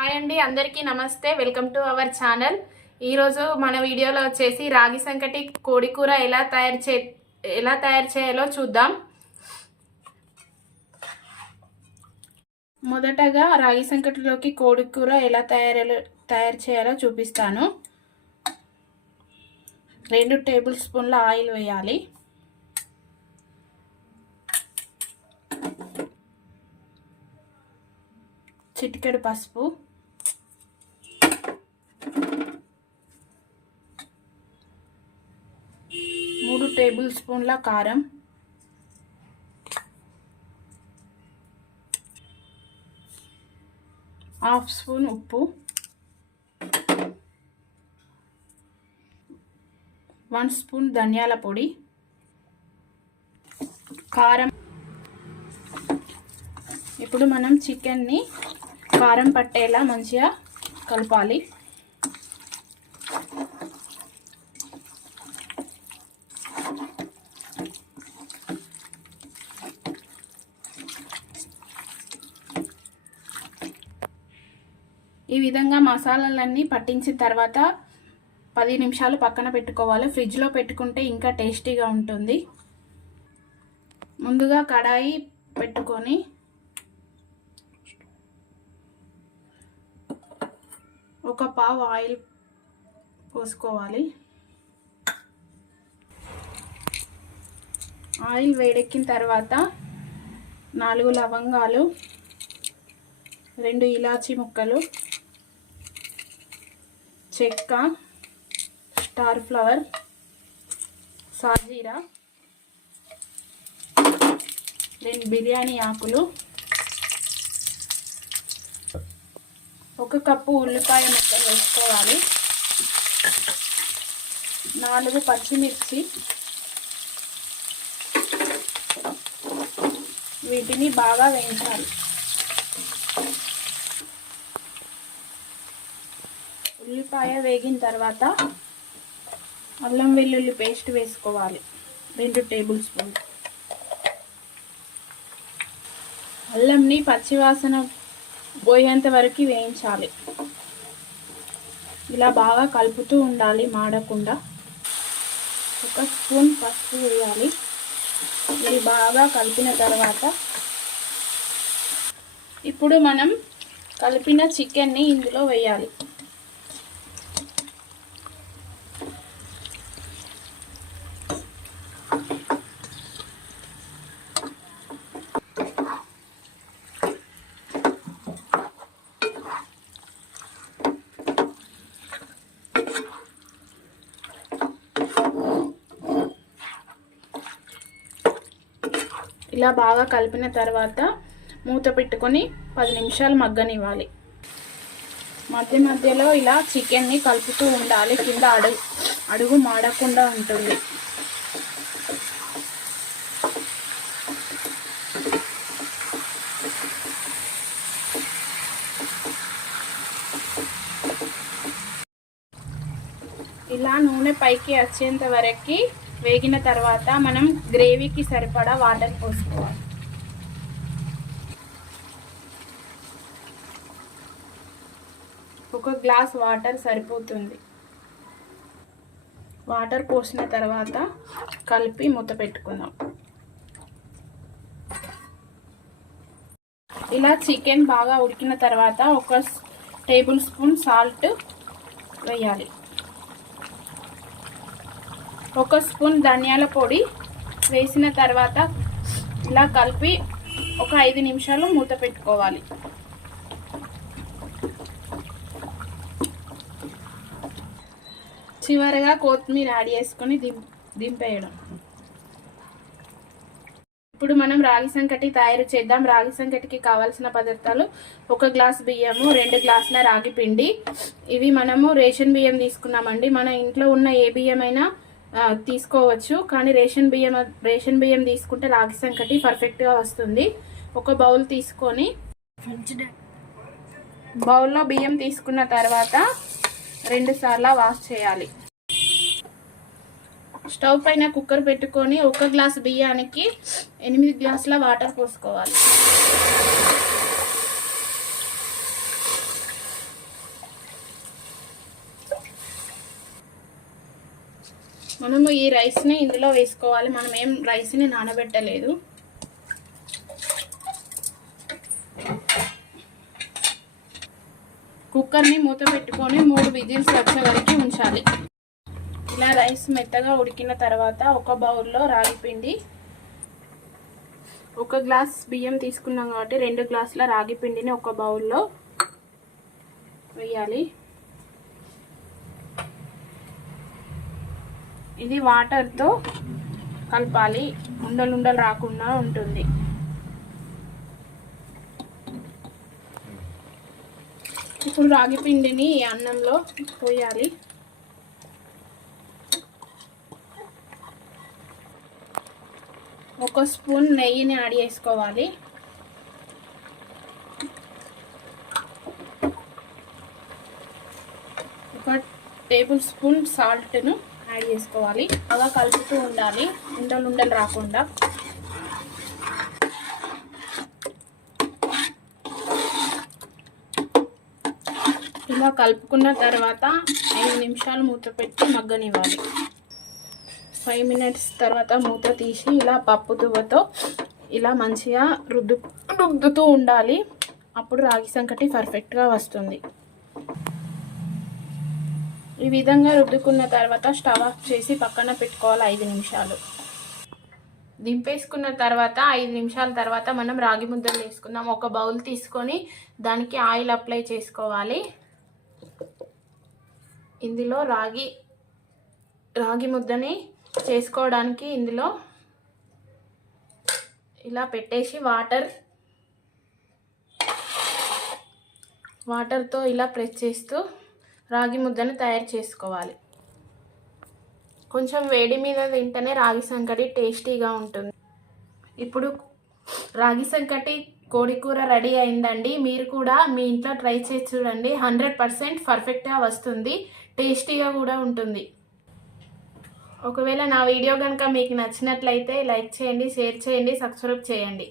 Hi అండి అందరికీ నమస్తే. Welcome to our channel. ఈరోజు మన వీడియోలో వచ్చేసి రాగి సంకటి కోడి కూర ఎలా తయారు చే ఎలా తయారు చేయాలో చూద్దాం. మొదటగా రాగి సంకటిలోకి కోడి కూర ఎలా తయారు తయారు చేయాలో చూపిస్తాను. రెండు టేబుల్ స్పూన్ల ఆయిల్ వేయాలి. చిటికెడు పసుపు మూడు టేబుల్ స్పూన్ల కారం. హాఫ్ స్పూన్ ఉప్పు. వన్ స్పూన్ ధనియాల పొడి. కారం. ఇప్పుడు మనం చికెన్ని కారం పట్టేలా మంచిగా కలపాలి. ఈ విధంగా మసాలాలన్నీ పట్టించిన తర్వాత పది నిమిషాలు పక్కన పెట్టుకోవాలి. ఫ్రిడ్జ్లో పెట్టుకుంటే ఇంకా టేస్టీగా ఉంటుంది. ముందుగా కడాయి పెట్టుకొని ఒక పావు ఆయిల్ పోసుకోవాలి. ఆయిల్ వేడెక్కిన తర్వాత నాలుగు లవంగాలు రెండు ఇలాచీ ముక్కలు చెక్క స్టార్ ఫ్లవర్ సాజీరా దెన్ బిర్యానీ ఆకులు ఒక కప్పు ఉల్లిపాయ ముక్కలు వేసుకోవాలి. నాలుగు పచ్చిమిర్చి వీటిని బాగా వేయించాలి. ఉల్లిపాయ వేగిన తర్వాత అల్లం వెల్లుల్లి పేస్ట్ వేసుకోవాలి. రెండు టేబుల్ స్పూన్ అల్లంని పచ్చివాసన పోయేంత వరకు వేయించాలి. ఇలా బాగా కలుపుతూ ఉండాలి మాడకుండా. ఒక స్పూన్ పసుపు వేయాలి. ఇది బాగా కలిపిన తర్వాత ఇప్పుడు మనం కలిపిన చికెన్ని ఇందులో వేయాలి. ఇలా బాగా కలిపిన తర్వాత మూత పెట్టుకొని పది నిమిషాలు మగ్గనివ్వాలి. మధ్య మధ్యలో ఇలా చికెన్ని కలుపుతూ ఉండాలి. కింద అడుగు అడుగు మాడకుండా ఉంటుంది. ఇలా నూనె పైకి వచ్చేంత వరకు వేగిన తర్వాత మనం గ్రేవీకి సరిపడా వాటర్ పోసుకోవాలి. ఒక గ్లాస్ వాటర్ సరిపోతుంది. వాటర్ పోసిన తర్వాత కలిపి మూత పెట్టుకుందాం. ఇలా చికెన్ బాగా ఉడికిన తర్వాత ఒక టేబుల్ స్పూన్ సాల్ట్ వేయాలి. ఒక స్పూన్ ధనియాల పొడి వేసిన తర్వాత ఇలా కలిపి ఒక ఐదు నిమిషాలు మూత పెట్టుకోవాలి. చివరిగా కొత్తిమీర యాడ్ చేసుకొని దిం దింపేయడం. ఇప్పుడు మనం రాగి సంకటి తయారు చేద్దాం. రాగి సంకటికి కావాల్సిన పదార్థాలు ఒక గ్లాస్ బియ్యము రెండు గ్లాసుల రాగి పిండి. ఇవి మనము రేషన్ బియ్యం తీసుకున్నామండి. మన ఇంట్లో ఉన్న ఏ బియ్యమైనా తీసుకోవచ్చు. కానీ రేషన్ బియ్యం రేషన్ బియ్యం తీసుకుంటే రాగి సంకటి పర్ఫెక్ట్గా వస్తుంది. ఒక బౌల్ తీసుకొని బౌల్లో బియ్యం తీసుకున్న తర్వాత రెండు సార్లు వాష్ చేయాలి. స్టవ్ పైన కుక్కర్ పెట్టుకొని ఒక గ్లాస్ బియ్యానికి ఎనిమిది గ్లాసుల వాటర్ పోసుకోవాలి. మనము ఈ రైస్ని ఇందులో వేసుకోవాలి. మనం ఏం రైస్ని నానబెట్టలేదు. కుక్కర్ని మూత పెట్టుకొని మూడు విజిల్స్ వచ్చే వరకు ఉంచాలి. ఇలా రైస్ మెత్తగా ఉడికిన తర్వాత ఒక బౌల్లో రాగి పిండి ఒక గ్లాస్ బియ్యం తీసుకున్నాం కాబట్టి రెండు గ్లాసుల రాగి పిండిని ఒక బౌల్లో వేయాలి. ఇది వాటర్తో కలపాలి. ఉండలు ఉండలు రాకుండా ఉంటుంది. ఇప్పుడు రాగి పిండిని ఈ అన్నంలో పోయాలి. ఒక స్పూన్ నెయ్యిని యాడ్ చేసుకోవాలి. ఒక టేబుల్ స్పూన్ సాల్ట్ను యాడ్ చేసుకోవాలి. అలా కలుపుతూ ఉండాలి. ఉండలు ఉండలు రాకుండా. ఇలా కలుపుకున్న తర్వాత ఐదు నిమిషాలు మూత పెట్టి మగ్గనివ్వాలి. ఫైవ్ మినిట్స్ తర్వాత మూత తీసి ఇలా పప్పు దువ్వతో ఇలా మంచిగా రుద్దు రుద్దుతూ ఉండాలి. అప్పుడు రాగి సంకటి పర్ఫెక్ట్గా వస్తుంది. ఈ విధంగా రుద్దుకున్న తర్వాత స్టవ్ ఆఫ్ చేసి పక్కన పెట్టుకోవాలి ఐదు నిమిషాలు. దింపేసుకున్న తర్వాత ఐదు నిమిషాల తర్వాత మనం రాగి ముద్దలు వేసుకుందాం. ఒక బౌల్ తీసుకొని దానికి ఆయిల్ అప్లై చేసుకోవాలి. ఇందులో రాగి రాగి ముద్దని చేసుకోవడానికి ఇందులో ఇలా పెట్టేసి వాటర్ వాటర్తో ఇలా ప్రెస్ చేస్తూ రాగి ముద్దను తయారు చేసుకోవాలి. కొంచెం వేడి మీద తింటేనే రాగి సంకటి టేస్టీగా ఉంటుంది. ఇప్పుడు రాగి సంకటి కోడి కూర రెడీ అయిందండి. మీరు కూడా మీ ఇంట్లో ట్రై చేసి చూడండి. హండ్రెడ్ పర్సెంట్ పర్ఫెక్ట్గా వస్తుంది. టేస్టీగా కూడా ఉంటుంది. ఒకవేళ నా వీడియో కనుక మీకు నచ్చినట్లయితే లైక్ చేయండి షేర్ చేయండి సబ్స్క్రైబ్ చేయండి.